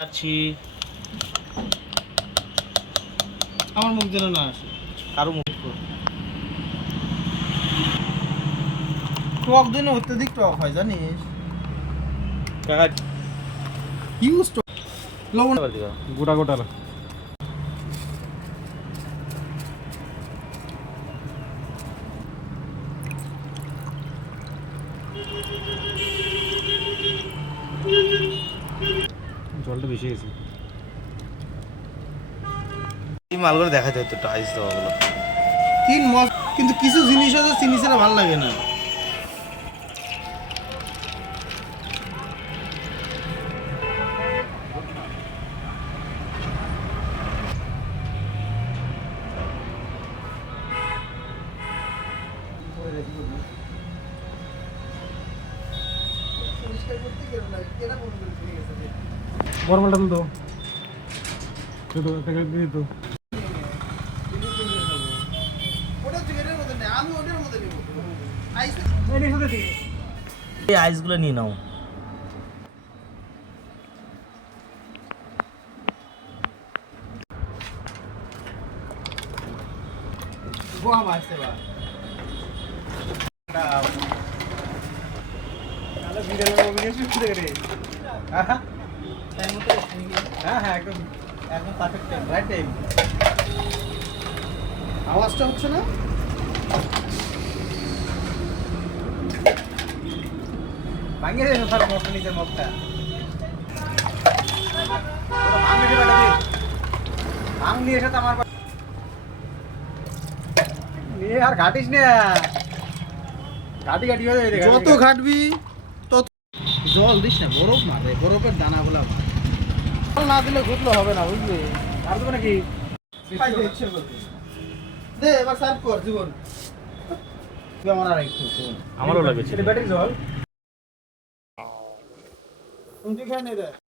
আছি আমার মুখ যেন না আসে কারো মুখ করে টক দিনে অত্যাধিক টক হয় জানিস কাকা হিউজ টক লবণ আবার দিবা গোটা গোটা না জলটা বেশি গেছে এই মালগুলো দেখাতে হতো একটু আইস দেওয়া গুলো তিন মস কিন্তু কিছু জিনিস আছে চিনি ছাড়া ভালো লাগে না বরমালটা তো তো একটা দিয়ে তো ওটা চিকেনের মধ্যে নেই আমি ওটার মধ্যে নেব আইস এই আইসগুলো নিয়ে নাও গোয়া মারতে বা তাহলে বিড়ালের অভিনয় শুরু করে টাইম মতো হ্যাঁ হ্যাঁ একদম একদম পারফেক্ট টাইম রাইট টাইম আওয়াজটা হচ্ছে না ভাঙিয়ে দেয় স্যার মগটা নিজের মগটা ভাঙ নিয়ে বেটা দি ভাঙ নিয়ে এসে তো আমার নিয়ে আর ঘাটিস না ঘাটি ঘাটি হয়ে যায় যত ঘাটবি তত জল দিস না বরফ মারে বরফের দানাগুলা মার জল না দিলে ঘুটলে হবে না বুঝলি আর দেবো নাকি দে এবার সার্ভ কর জীবন তুই আমার আর একটু আমারও লাগবে ব্যাটারি জল তুমি খাই নে রে